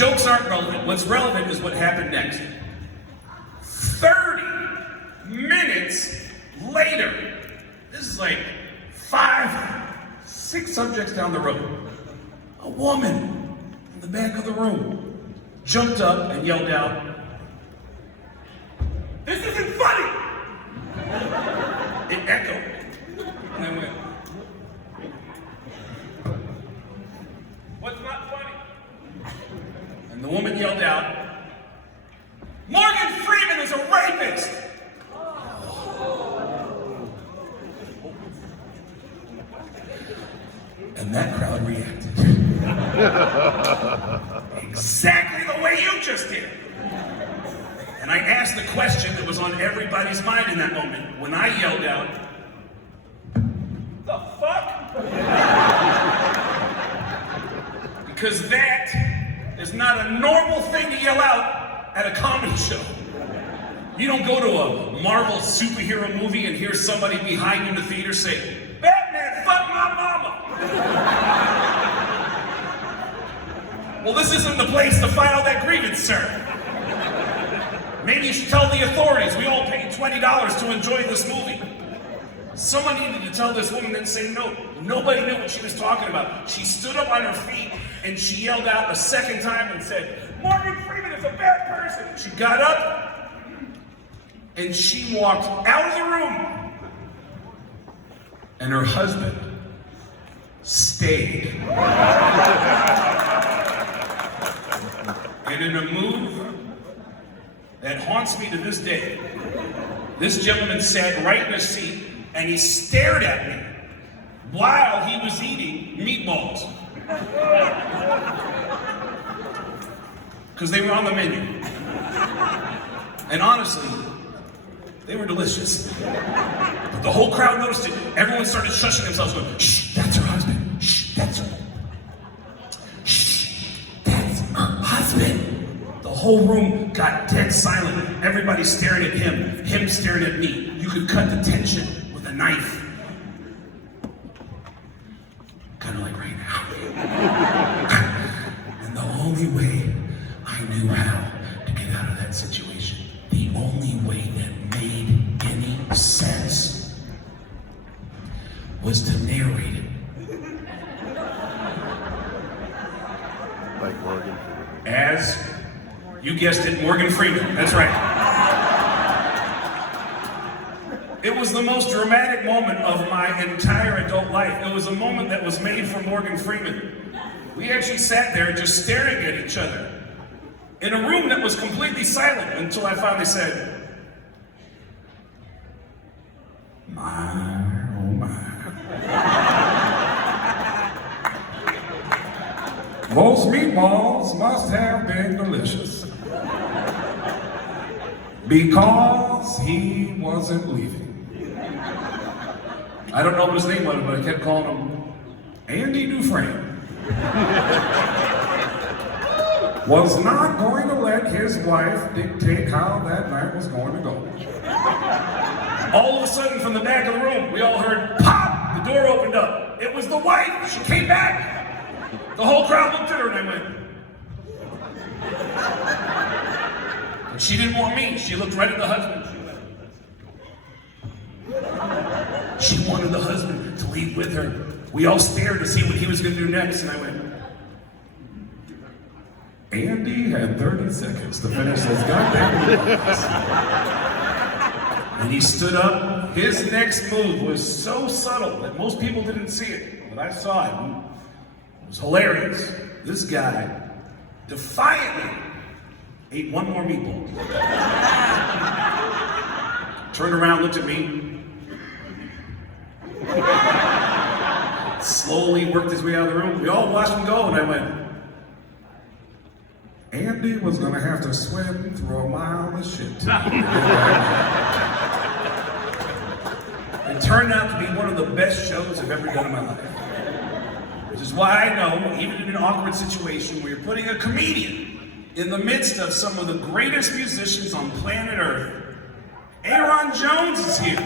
Jokes aren't relevant. What's relevant is what happened next. 30 minutes later, this is like 5, 6 subjects down the road, a woman in the back of the room jumped up and yelled out, "This isn't funny!" It echoed. And I went, "What's not funny?" And the woman yelled out, "Morgan Freeman is a rapist!" And that crowd reacted. Exactly the way you just did. And I asked the question that was on everybody's mind in that moment when I yelled out, "The fuck?" Because that is not a normal thing to yell out at a comedy show. You don't go to a Marvel superhero movie and hear somebody behind you in the theater say, "Batman, fuck my mama." Well, this isn't the place to file that grievance, sir. Maybe you should tell the authorities we all paid $20 to enjoy this movie. Someone needed to tell this woman, then say no. Nobody knew what she was talking about. She stood up on her feet and she yelled out a second time and said, "Morgan Freeman is a bad person." She got up and she walked out of the room. And her husband stayed. And in a move that haunts me to this day, this gentleman sat right in his seat and he stared at me while he was eating meatballs. Because they were on the menu. And honestly, they were delicious. But the whole crowd noticed it. Everyone started shushing themselves, going, "Shh, that's her husband. Shh, that's her. Shh, that's her husband." The whole room got dead silent. Everybody staring at him staring at me. You could cut the tension with a knife. Kind of like right now. And the only way I knew how to get out of that situation, the only way that made any sense, was to narrate it. Like Morgan. As, you guessed it, Morgan Freeman. That's right. It was the most dramatic moment of my entire adult life. It was a moment that was made for Morgan Freeman. We actually sat there just staring at each other in a room that was completely silent until I finally said, "My, oh my. Those meatballs must have been delicious. Because he wasn't leaving." I don't know what his name was, but I kept calling him Andy Dufresne. Was not going to let his wife dictate how that night was going to go. All of a sudden, from the back of the room, we all heard pop! The door opened up. It was the wife. She came back. The whole crowd looked at her and I went. And she didn't want me. She looked right at the husband. She wanted the husband to leave with her. We all stared to see what he was going to do next, and I went, "Andy had 30 seconds to finish this goddamn meatballs." And he stood up. His next move was so subtle that most people didn't see it, but I saw it. It was hilarious. This guy defiantly ate one more meatball. Turned around, looked at me. Slowly worked his way out of the room. We all watched him go, and I went, "Andy was going to have to swim through a mile of shit." It turned out to be one of the best shows I've ever done in my life. Which is why I know, even in an awkward situation where you're putting a comedian in the midst of some of the greatest musicians on planet Earth, Aaron Jones is here.